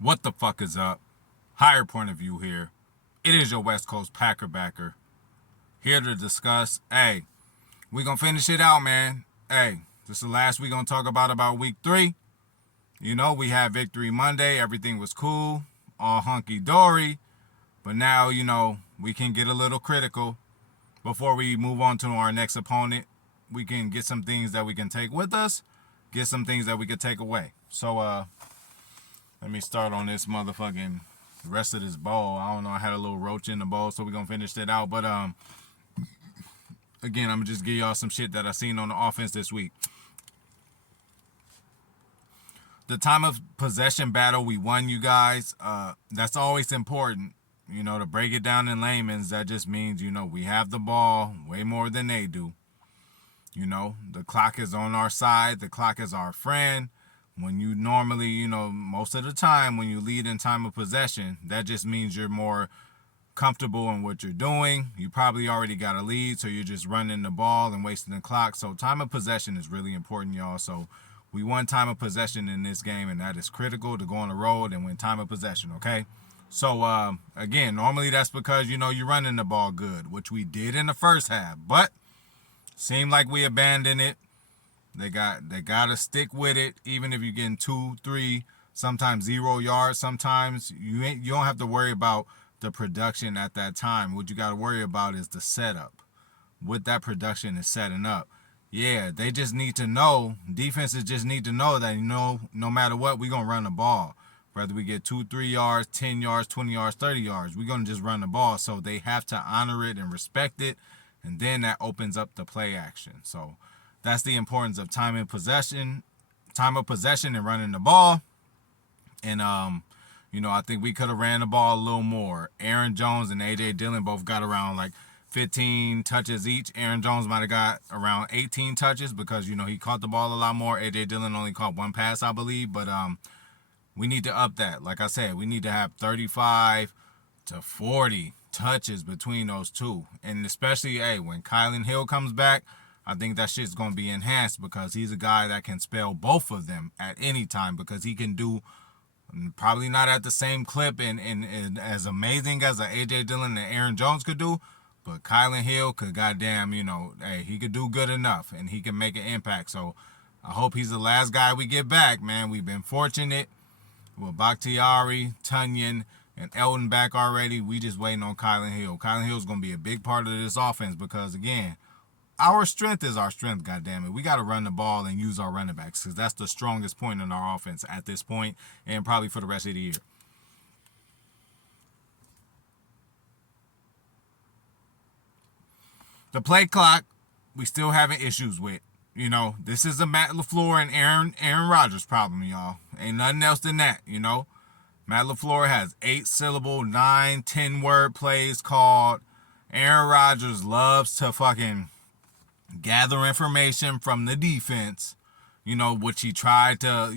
What the fuck is up? Higher point of view here. It is your West Coast Packer backer. Here to discuss. Hey, we gonna finish it out, man. Hey, this is the last we gonna talk about week 3. You know, we had Victory Monday. Everything was cool. All hunky-dory. But now, we can get a little critical before we move on to our next opponent. We can get some things that we can take with us. Get some things that we could take away. So, let me start on this motherfucking rest of this bowl. I don't know. I had a little roach in the bowl, so we're going to finish that out. But, again, I'm going to just give y'all some shit that I seen on the offense this week. The time of possession battle we won, you guys, that's always important. To break it down in layman's, that just means, we have the ball way more than they do. The clock is on our side. The clock is our friend. When you normally, most of the time when you lead in time of possession, that just means you're more comfortable in what you're doing. You probably already got a lead, so you're just running the ball and wasting the clock. So time of possession is really important, y'all. So we won time of possession in this game, and that is critical to go on the road and win time of possession, okay? So, again, normally that's because, you're running the ball good, which we did in the first half. But seemed like we abandoned it. They gotta stick with it, even if you're getting 2, 3, sometimes 0 yards. Sometimes you don't have to worry about the production at that time. What you gotta worry about is the setup. What that production is setting up. Yeah, they just need to know. Defenses just need to know that no matter what, we're gonna run the ball. Whether we get 2, 3 yards, 10 yards, 20 yards, 30 yards, we're gonna just run the ball. So they have to honor it and respect it, and then that opens up the play action. So that's the importance of time of possession and running the ball. And, I think we could have ran the ball a little more. Aaron Jones and A.J. Dillon both got around like 15 touches each. Aaron Jones might have got around 18 touches because, he caught the ball a lot more. A.J. Dillon only caught 1 pass, I believe. But we need to up that. Like I said, we need to have 35 to 40 touches between those two. And especially, when Kylan Hill comes back, I think that shit's going to be enhanced because he's a guy that can spell both of them at any time because he can do, probably not at the same clip and as amazing as A.J. Dillon and Aaron Jones could do, but Kylan Hill could goddamn, he could do good enough and he can make an impact. So I hope he's the last guy we get back, man. We've been fortunate with Bakhtiari, Tunyon, and Elton back already. We just waiting on Kylan Hill. Kylan Hill is going to be a big part of this offense because, again, our strength is our strength, goddammit. We got to run the ball and use our running backs because that's the strongest point in our offense at this point and probably for the rest of the year. The play clock, we still having issues with. This is a Matt LaFleur and Aaron Rodgers problem, y'all. Ain't nothing else than that, Matt LaFleur has 8-syllable, 9, 10-word plays called. Aaron Rodgers loves to fucking gather information from the defense, which he tried to,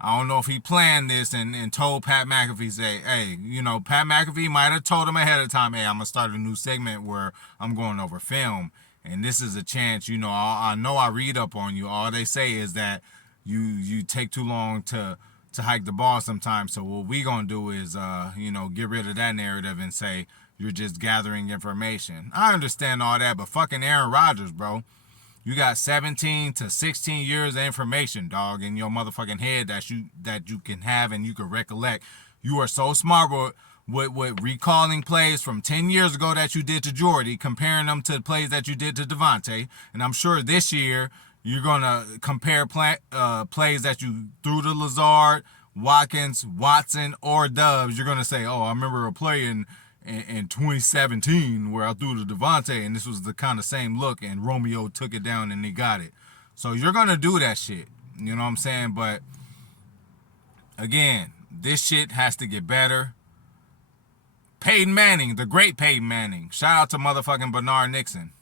I don't know if he planned this and told Pat McAfee, say, hey, Pat McAfee might have told him ahead of time, hey, I'm going to start a new segment where I'm going over film. And this is a chance, I know I read up on you. All they say is that you take too long to hike the ball sometimes. So what we going to do is, get rid of that narrative and say, you're just gathering information. I understand all that, but fucking Aaron Rodgers, bro. You got 17 to 16 years of information, dog, in your motherfucking head that you can have and you can recollect. You are so smart with recalling plays from 10 years ago that you did to Jordy, comparing them to the plays that you did to Davante. And I'm sure this year you're going to compare plays that you threw to Lazard, Watkins, Watson, or Doubs. You're going to say, oh, I remember a play in 2017 where I threw to davante and this was the kind of same look and Romeo took it down and he got it. So you're going to do that shit. You know what I'm saying? But again, this shit has to get better. Peyton Manning, the great Peyton Manning. Shout out to motherfucking Bernard Nixon.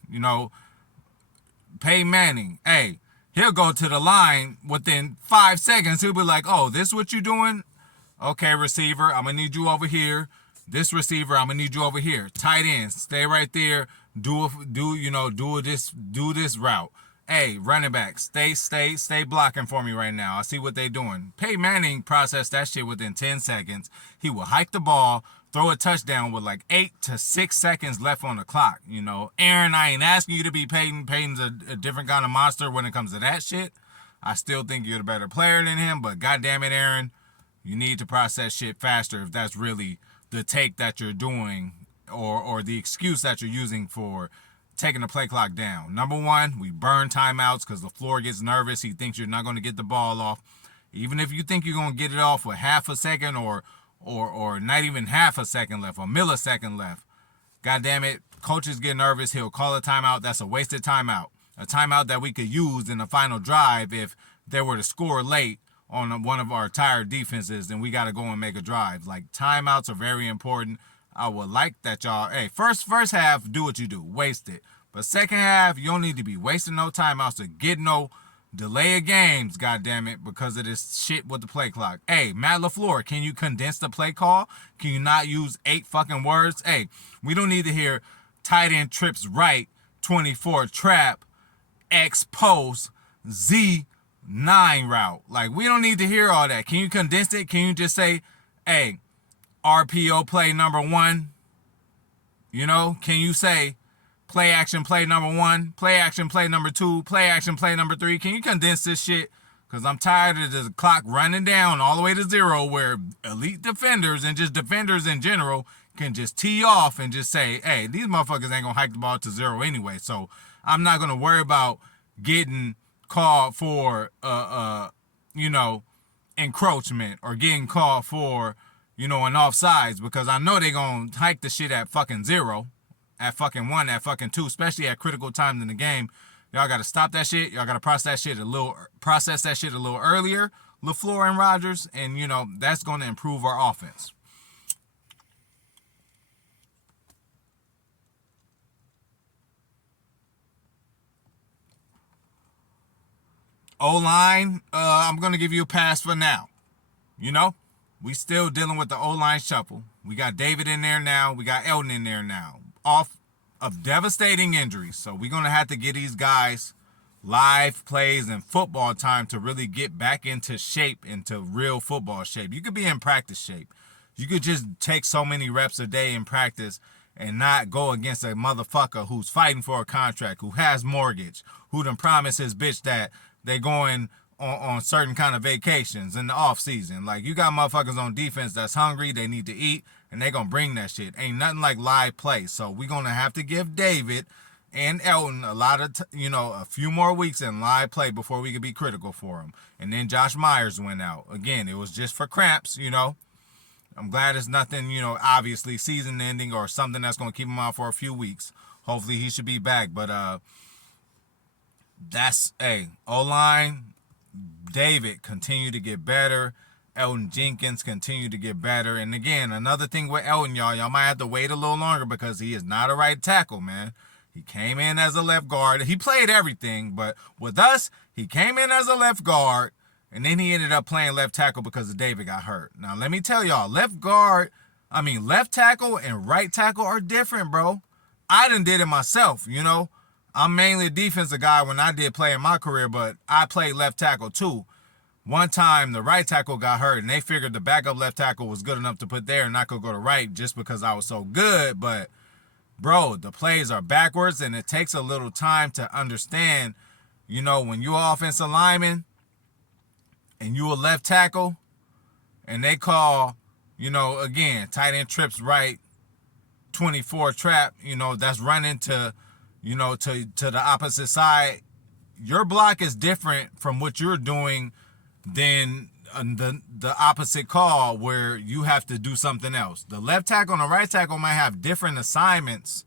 Peyton Manning, hey, he'll go to the line within 5 seconds. He'll be like, oh, this what you doing? Okay, receiver, I'm going to need you over here. This receiver, I'm gonna need you over here. Tight ends, stay right there. Do this route. Hey, running back, stay blocking for me right now. I see what they doing. Peyton Manning processed that shit within 10 seconds. He will hike the ball, throw a touchdown with like 8 to 6 seconds left on the clock. You know, Aaron, I ain't asking you to be Peyton. Peyton's a different kind of monster when it comes to that shit. I still think you're the better player than him, but goddamn it, Aaron, you need to process shit faster if that's really the take that you're doing or the excuse that you're using for taking the play clock down. Number one, we burn timeouts because LaFleur gets nervous. He thinks you're not going to get the ball off. Even if you think you're going to get it off with half a second or not even half a second left, a millisecond left, God damn it, coaches get nervous. He'll call a timeout. That's a wasted timeout. A timeout that we could use in the final drive if they were to score late on one of our tired defenses and we got to go and make a drive. Like, timeouts are very important. I would like that y'all, hey, first half, do what you do. Waste it. But second half, you don't need to be wasting no timeouts to get no delay of games, goddammit, because of this shit with the play clock. Hey, Matt LaFleur, can you condense the play call? Can you not use 8 fucking words? Hey, we don't need to hear tight end trips right, 24 trap, X post, Z 9 route. Like, we don't need to hear all that. Can you condense it? Can you just say, hey, RPO play number 1? You know, can you say play action play number 1, play action play number 2, play action play number 3? Can you condense this shit? Because I'm tired of the clock running down all the way to 0 where elite defenders and just defenders in general can just tee off and just say, hey, these motherfuckers ain't going to hike the ball to 0 anyway. So I'm not going to worry about getting called for, you know, encroachment or getting called for, you know, an offsides, because I know they going to hike the shit at fucking 0, at fucking 1, at fucking 2, especially at critical times in the game. Y'all got to stop that shit. Y'all got to process that shit a little earlier, LaFleur and Rodgers, and, you know, that's going to improve our offense. O-line, I'm going to give you a pass for now. You know, we still dealing with the O-line shuffle. We got David in there now. We got Elton in there now. Off of devastating injuries. So we're going to have to get these guys live plays and football time to really get back into shape, into real football shape. You could be in practice shape. You could just take so many reps a day in practice and not go against a motherfucker who's fighting for a contract, who has mortgage, who done promised his bitch that they going on certain kind of vacations in the off season. Like, you got motherfuckers on defense that's hungry, they need to eat, and they gonna bring that shit. Ain't nothing like live play. So we gonna have to give David and Elton a lot of, a few more weeks in live play before we could be critical for him. And then Josh Myers went out. Again, it was just for cramps, I'm glad it's nothing, obviously season ending or something that's gonna keep him out for a few weeks. Hopefully he should be back. But that's, O-line, David continue to get better. Elton Jenkins continue to get better. And again, another thing with Elton, y'all might have to wait a little longer because he is not a right tackle, man. He came in as a left guard. He played everything, but with us, he came in as a left guard, and then he ended up playing left tackle because David got hurt. Now, let me tell y'all, left tackle and right tackle are different, bro. I done did it myself, I'm mainly a defensive guy when I did play in my career, but I played left tackle too. One time, the right tackle got hurt, and they figured the backup left tackle was good enough to put there, and I could go to right just because I was so good. But, bro, the plays are backwards, and it takes a little time to understand, when you're offensive lineman and you a left tackle, and they call, again, tight end trips right, 24 trap, that's running to the opposite side. Your block is different from what you're doing than the opposite call where you have to do something else. The left tackle and the right tackle might have different assignments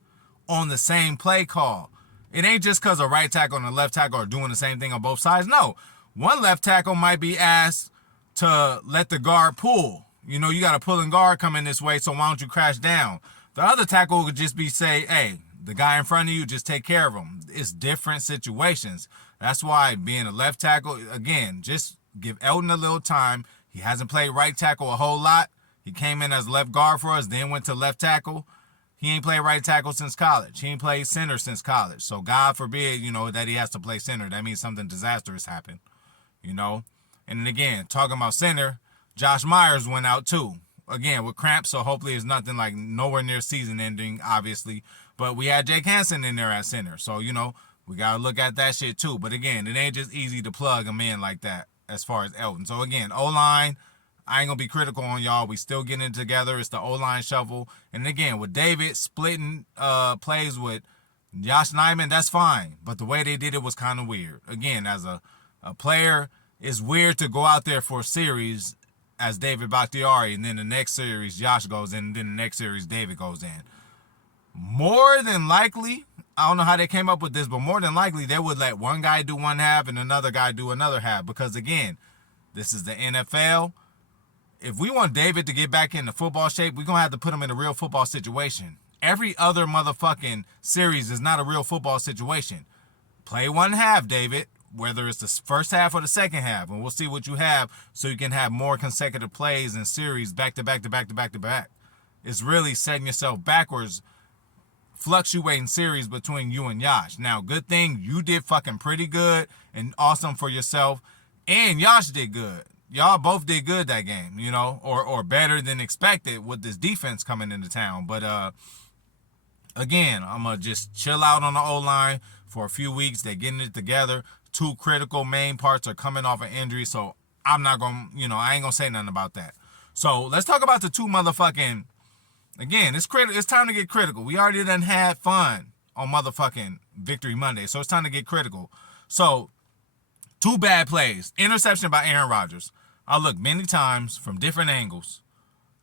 on the same play call. It ain't just because a right tackle and a left tackle are doing the same thing on both sides. No. One left tackle might be asked to let the guard pull. You got a pulling guard coming this way, so why don't you crash down? The other tackle would just be say, hey, the guy in front of you, just take care of him. It's different situations. That's why being a left tackle, again, just give Elton a little time. He hasn't played right tackle a whole lot. He came in as left guard for us, then went to left tackle. He ain't played right tackle since college. He ain't played center since college. So God forbid, that he has to play center. That means something disastrous happened, you know. And then again, talking about center, Josh Myers went out too. Again, with cramps, so hopefully it's nothing like nowhere near season ending, obviously. But we had Jake Hansen in there at center. So, we got to look at that shit too. But again, it ain't just easy to plug him in like that as far as Elton. So again, O-line, I ain't going to be critical on y'all. We still getting it together. It's the O-line shuffle. And again, with David splitting plays with Josh Nijman, that's fine. But the way they did it was kind of weird. Again, as a player, it's weird to go out there for a series as David Bakhtiari, and then the next series Josh goes in, and then the next series David goes in. More than likely, I don't know how they came up with this, but more than likely they would let one guy do one half and another guy do another half, because again, this is the NFL. If we want David to get back into football shape, we're going to have to put him in a real football situation. Every other motherfucking series is not a real football situation. Play one half, David, whether it's the first half or the second half, and we'll see what you have so you can have more consecutive plays and series back to back to back to back to back. It's really setting yourself backwards, fluctuating series between you and Yash. Now, good thing you did fucking pretty good and awesome for yourself, and Yash did good. Y'all both did good that game, or better than expected with this defense coming into town. But again, I'm going to just chill out on the O-line for a few weeks. They're getting it together. Two critical main parts are coming off an injury, so I'm not going to, I ain't going to say nothing about that. So let's talk about the two motherfucking, again, it's time to get critical. We already done had fun on motherfucking Victory Monday, so it's time to get critical. So, two bad plays. Interception by Aaron Rodgers. I looked many times from different angles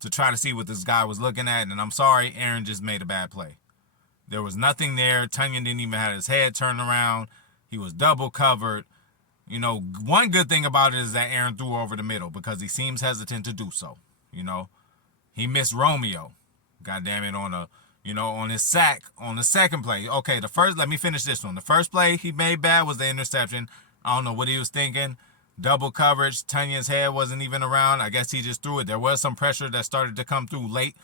to try to see what this guy was looking at, and I'm sorry, Aaron just made a bad play. There was nothing there. Tunyon didn't even have his head turned around. He was double covered. One good thing about it is that Aaron threw over the middle because he seems hesitant to do so. He missed Romeo. God damn it, on his sack on the second play. Okay, let me finish this one. The first play he made bad was the interception. I don't know what he was thinking. Double coverage. Tunyon's head wasn't even around. I guess he just threw it. There was some pressure that started to come through late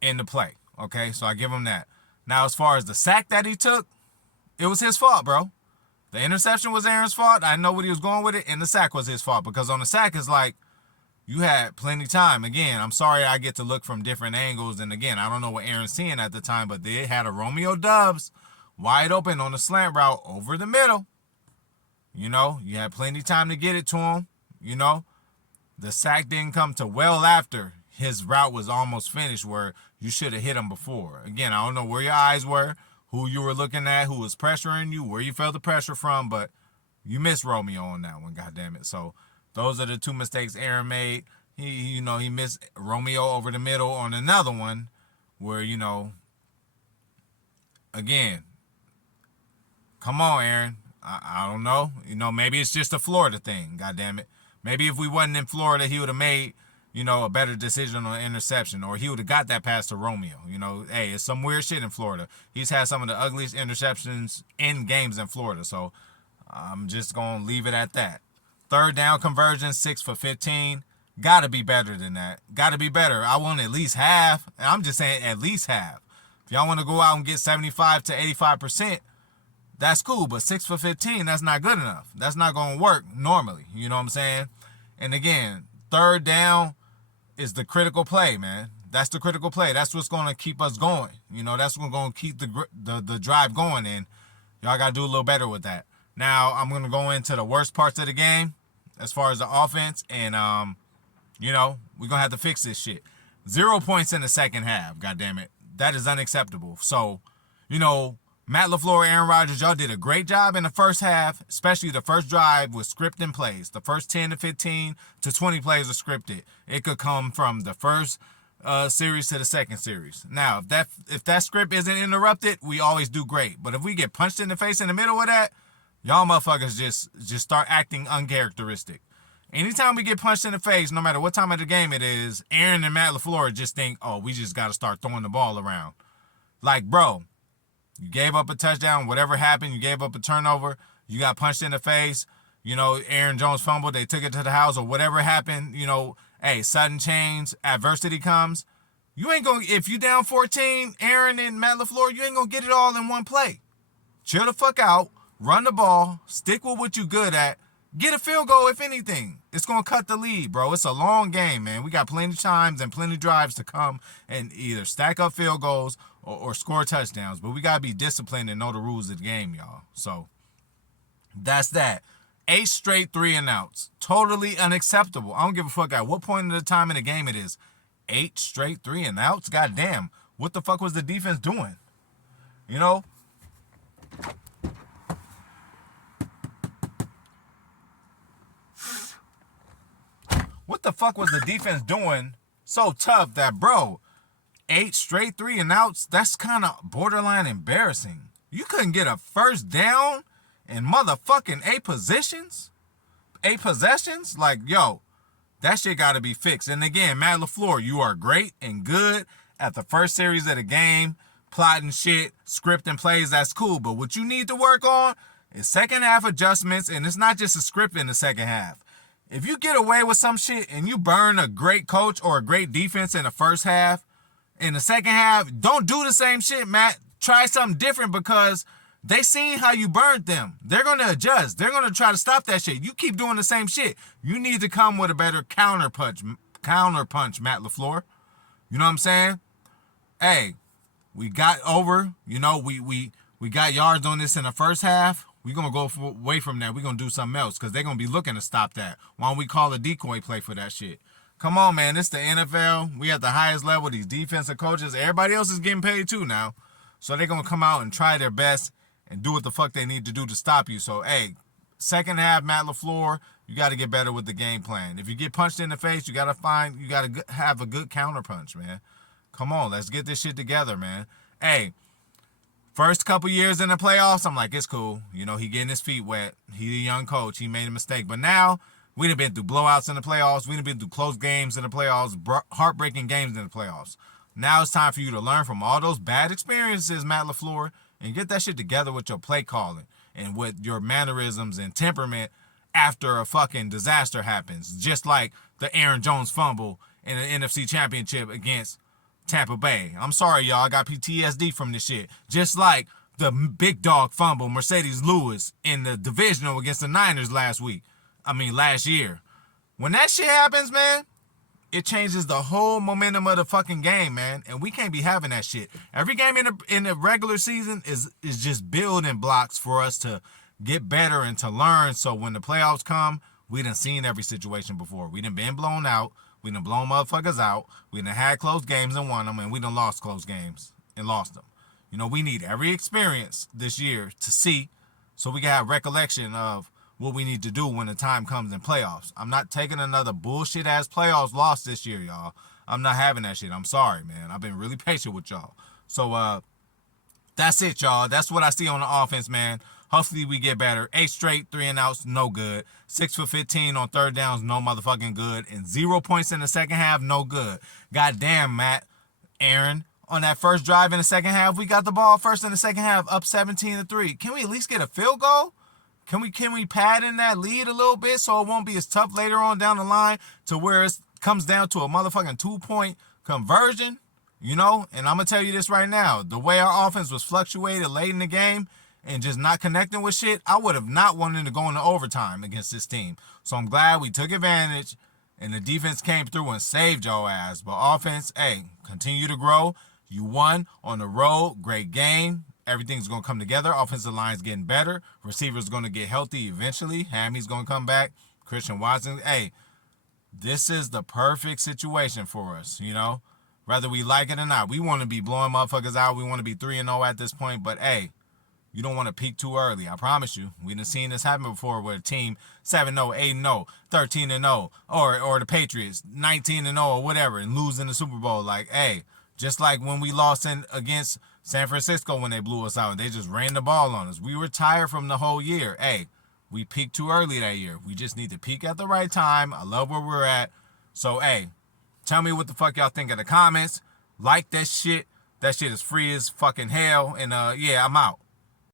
in the play. Okay, so I give him that. Now, as far as the sack that he took, it was his fault, bro. The interception was Aaron's fault. I know what he was going with it, and the sack was his fault, because on the sack, it's like, you had plenty of time. Again, I'm sorry I get to look from different angles, and again, I don't know what Aaron's seeing at the time, but they had a Romeo Doubs wide open on the slant route over the middle. You had plenty of time to get it to him. The sack didn't come to well after his route was almost finished, where you should have hit him before. Again, I don't know where your eyes were, who you were looking at, who was pressuring you, where you felt the pressure from, but you missed Romeo on that one, goddammit. So those are the two mistakes Aaron made. He missed Romeo over the middle on another one where, again, come on, Aaron. I don't know. Maybe it's just a Florida thing, goddammit. Maybe if we wasn't in Florida, he would have made, a better decision on interception, or he would have got that pass to Romeo. Hey, it's some weird shit in Florida. He's had some of the ugliest interceptions in games in Florida, so I'm just going to leave it at that. Third down conversion, 6 for 15. Got to be better than that. Got to be better. I want at least half. And I'm just saying at least half. If y'all want to go out and get 75 to 85%, that's cool. But 6 for 15, that's not good enough. That's not going to work normally. You know what I'm saying? And again, third down is the critical play, man. That's the critical play. That's what's going to keep us going. That's what's going to keep the drive going. And y'all got to do a little better with that. Now, I'm going to go into the worst parts of the game as far as the offense. And, we're going to have to fix this shit. 0 points in the second half, goddammit. That is unacceptable. So, Matt LaFleur, Aaron Rodgers, y'all did a great job in the first half, especially the first drive with scripting plays. The first 10 to 15 to 20 plays are scripted. It could come from the first series to the second series. Now, if that script isn't interrupted, we always do great. But if we get punched in the face in the middle of that, y'all motherfuckers just start acting uncharacteristic. Anytime we get punched in the face, no matter what time of the game it is, Aaron and Matt LaFleur just think, oh, we just got to start throwing the ball around. Like, bro, you gave up a touchdown, whatever happened, you gave up a turnover, you got punched in the face, Aaron Jones fumbled, they took it to the house, or whatever happened, hey, sudden change, adversity comes, You ain't gonna, if you down 14, Aaron and Matt LaFleur, you ain't gonna get it all in one play. Chill the fuck out, run the ball, stick with what you good at, get a field goal if anything. It's gonna cut the lead, bro. It's a long game, man. We got plenty of times and plenty of drives to come and either stack up field goals or score touchdowns. But we gotta be disciplined and know the rules of the game, y'all. So that's that. 8 straight 3-and-outs. Totally unacceptable. I don't give a fuck at what point of the time in the game it is. 8 straight 3-and-outs? Goddamn. What the fuck was the defense doing? You know? What the fuck was the defense doing so tough that, bro, 8 straight 3-and-outs? That's kind of borderline embarrassing. You couldn't get a first down in motherfucking 8 positions? 8 possessions? Like, yo, that shit got to be fixed. And again, Matt LaFleur, you are great and good at the first series of the game, plotting shit, scripting plays, that's cool. But what you need to work on is second half adjustments, and it's not just a script in the second half. If you get away with some shit and you burn a great coach or a great defense in the first half, in the second half, don't do the same shit, Matt. Try something different because they seen how you burned them. They're going to adjust. They're going to try to stop that shit. You keep doing the same shit. You need to come with a better counter punch, Matt LaFleur. You know what I'm saying? Hey, we got over. You know, we got yards on this in the first half. We're going to go away from that. We're going to do something else because they're going to be looking to stop that. Why don't we call a decoy play for that shit? Come on, man. It's the NFL. We at the highest level. These defensive coaches, everybody else is getting paid too now. So they're going to come out and try their best and do what the fuck they need to do to stop you. So, hey, second half, Matt LaFleur, you got to get better with the game plan. If you get punched in the face, you got to have a good counter punch, man. Come on, let's get this shit together, man. Hey, first couple years in the playoffs, I'm like, it's cool. You know, he getting his feet wet. He a young coach. He made a mistake. But now, we done been through blowouts in the playoffs. We done been through close games in the playoffs, heartbreaking games in the playoffs. Now it's time for you to learn from all those bad experiences, Matt LaFleur, and get that shit together with your play calling and with your mannerisms and temperament after a fucking disaster happens. Just like the Aaron Jones fumble in the NFC Championship against Tampa Bay. I'm sorry, y'all. I got PTSD from this shit. Just like the big dog fumble, Mercedes Lewis, in the divisional against the Niners last year. When that shit happens, man, it changes the whole momentum of the fucking game, man. And we can't be having that shit. Every game in the regular season is just building blocks for us to get better and to learn. So when the playoffs come, we done seen every situation before. We done been blown out. We done blown motherfuckers out. We done had close games and won them. And we done lost close games and lost them. You know, we need every experience this year to see so we can have recollection of what we need to do when the time comes in playoffs. I'm not taking another bullshit ass playoffs loss this year, y'all. I'm not having that shit. I'm sorry, man. I've been really patient with y'all. So that's it, y'all. That's what I see on the offense, man. Hopefully we get better. 8 straight 3-and-outs, no good. 6 for 15 on third downs, no motherfucking good. And 0 points in the second half, no good. Goddamn, Matt, Aaron. On that first drive in the second half, we got the ball first in the second half, up 17-3. Can we at least get a field goal? Can we pad in that lead a little bit so it won't be as tough later on down the line to where it comes down to a motherfucking 2-point conversion? You know? And I'm going to tell you this right now. The way our offense was fluctuated late in the game and just not connecting with shit, I would have not wanted to go into overtime against this team. So I'm glad we took advantage and the defense came through and saved your ass. But offense, hey, continue to grow. You won on the road. Great game. Everything's going to come together. Offensive line's getting better. Receivers going to get healthy eventually. Hammy's going to come back. Christian Watson. Hey, this is the perfect situation for us, you know? Whether we like it or not. We want to be blowing motherfuckers out. We want to be 3-0 at this point. But, hey, you don't want to peak too early. I promise you. We done seen this happen before with a team 7-0, 8-0, 13-0. Or the Patriots 19-0 or whatever and losing the Super Bowl. Like, hey, just like when we lost against San Francisco when they blew us out. They just ran the ball on us. We were tired from the whole year. Hey, we peaked too early that year. We just need to peak at the right time. I love where we're at. So, hey, tell me what the fuck y'all think in the comments. Like that shit. That shit is free as fucking hell. And, yeah, I'm out.